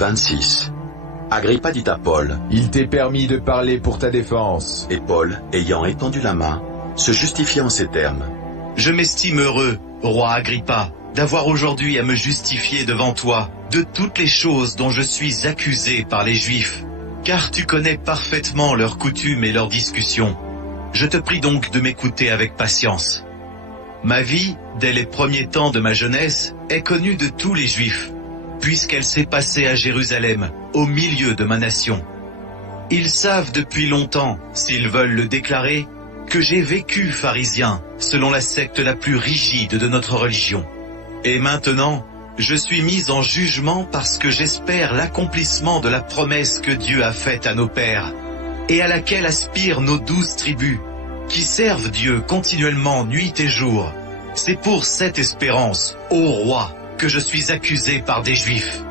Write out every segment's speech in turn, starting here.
26. Agrippa dit à Paul, « Il t'est permis de parler pour ta défense. » Et Paul, ayant étendu la main, se justifiait en ces termes. « Je m'estime heureux, roi Agrippa, d'avoir aujourd'hui à me justifier devant toi de toutes les choses dont je suis accusé par les Juifs, car tu connais parfaitement leurs coutumes et leurs discussions. Je te prie donc de m'écouter avec patience. Ma vie, dès les premiers temps de ma jeunesse, est connue de tous les Juifs, puisqu'elle s'est passée à Jérusalem, au milieu de ma nation. Ils savent depuis longtemps, s'ils veulent le déclarer, que j'ai vécu pharisien, selon la secte la plus rigide de notre religion. Et maintenant, je suis mis en jugement parce que j'espère l'accomplissement de la promesse que Dieu a faite à nos pères, et à laquelle aspirent nos 12 tribus, qui servent Dieu continuellement nuit et jour. C'est pour cette espérance, ô roi, que je suis accusé par des Juifs.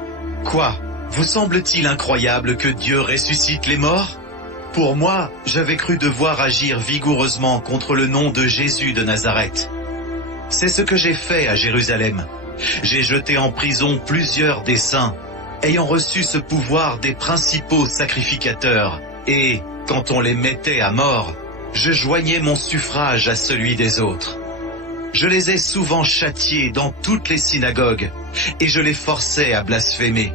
Quoi, vous semble-t-il incroyable que Dieu ressuscite les morts? Pour moi, j'avais cru devoir agir vigoureusement contre le nom de Jésus de Nazareth. C'est ce que j'ai fait à Jérusalem. J'ai jeté en prison plusieurs des saints, ayant reçu ce pouvoir des principaux sacrificateurs, et, quand on les mettait à mort, je joignais mon suffrage à celui des autres. Je les ai souvent châtiés dans toutes les synagogues, et je les forçais à blasphémer.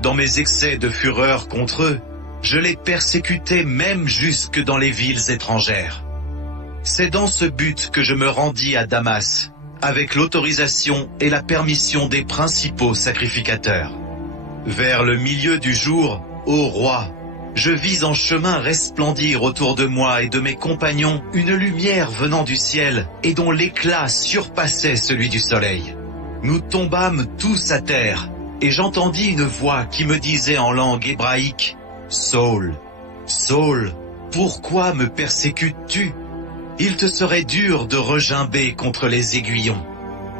Dans mes excès de fureur contre eux, je les persécutais même jusque dans les villes étrangères. C'est dans ce but que je me rendis à Damas, avec l'autorisation et la permission des principaux sacrificateurs. Vers le milieu du jour, ô roi, je vis en chemin resplendir autour de moi et de mes compagnons une lumière venant du ciel et dont l'éclat surpassait celui du soleil. Nous tombâmes tous à terre, et j'entendis une voix qui me disait en langue hébraïque, « Saul, Saul, pourquoi me persécutes-tu? Il te serait dur de regimber contre les aiguillons. »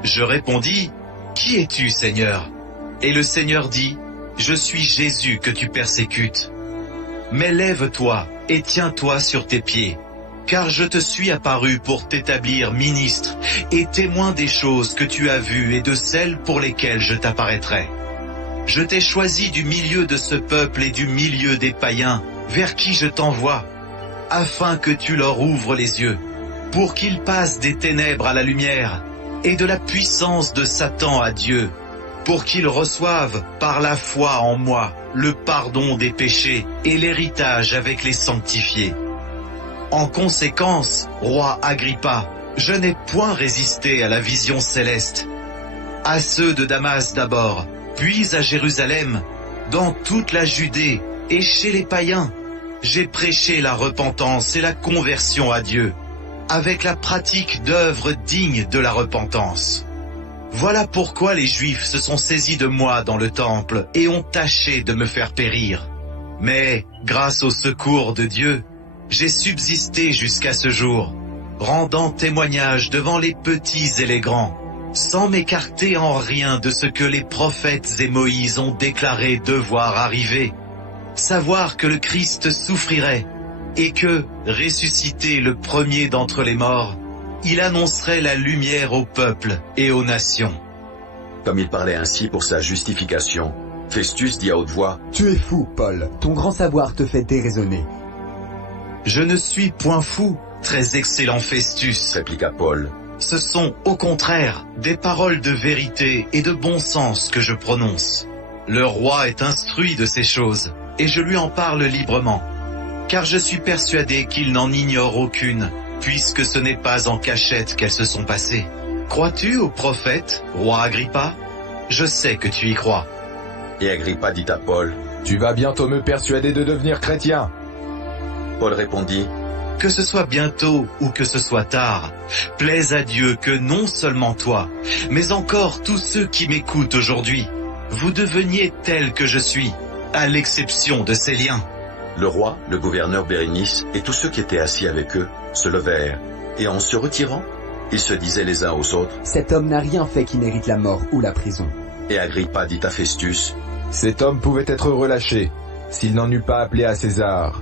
Je répondis, « Qui es-tu, Seigneur ?» Et le Seigneur dit, « Je suis Jésus que tu persécutes. Mais lève-toi et tiens-toi sur tes pieds, car je te suis apparu pour t'établir ministre et témoin des choses que tu as vues et de celles pour lesquelles je t'apparaîtrai. Je t'ai choisi du milieu de ce peuple et du milieu des païens, vers qui je t'envoie, afin que tu leur ouvres les yeux, pour qu'ils passent des ténèbres à la lumière, et de la puissance de Satan à Dieu, pour qu'ils reçoivent, par la foi en moi, le pardon des péchés et l'héritage avec les sanctifiés. En conséquence, roi Agrippa, je n'ai point résisté à la vision céleste. À ceux de Damas d'abord, puis à Jérusalem, dans toute la Judée et chez les païens, j'ai prêché la repentance et la conversion à Dieu, avec la pratique d'œuvres dignes de la repentance. Voilà pourquoi les Juifs se sont saisis de moi dans le temple et ont tâché de me faire périr. Mais, grâce au secours de Dieu, j'ai subsisté jusqu'à ce jour, rendant témoignage devant les petits et les grands, sans m'écarter en rien de ce que les prophètes et Moïse ont déclaré devoir arriver, savoir que le Christ souffrirait, et que, ressuscité le premier d'entre les morts, il annoncerait la lumière au peuple et aux nations. » Comme il parlait ainsi pour sa justification, Festus dit à haute voix, « Tu es fou, Paul, ton grand savoir te fait déraisonner. »« Je ne suis point fou, très excellent Festus, répliqua Paul. Ce sont, au contraire, des paroles de vérité et de bon sens que je prononce. Le roi est instruit de ces choses, et je lui en parle librement, car je suis persuadé qu'il n'en ignore aucune, puisque ce n'est pas en cachette qu'elles se sont passées. Crois-tu aux prophètes, roi Agrippa? Je sais que tu y crois. » Et Agrippa dit à Paul, « Tu vas bientôt me persuader de devenir chrétien. » Paul répondit, « Que ce soit bientôt ou que ce soit tard, plaise à Dieu que non seulement toi, mais encore tous ceux qui m'écoutent aujourd'hui, vous deveniez tels que je suis, à l'exception de ces liens. » Le roi, le gouverneur Bérénice et tous ceux qui étaient assis avec eux se levèrent, et en se retirant, ils se disaient les uns aux autres, « Cet homme n'a rien fait qui mérite la mort ou la prison. » Et Agrippa dit à Festus, « Cet homme pouvait être relâché, s'il n'en eût pas appelé à César. »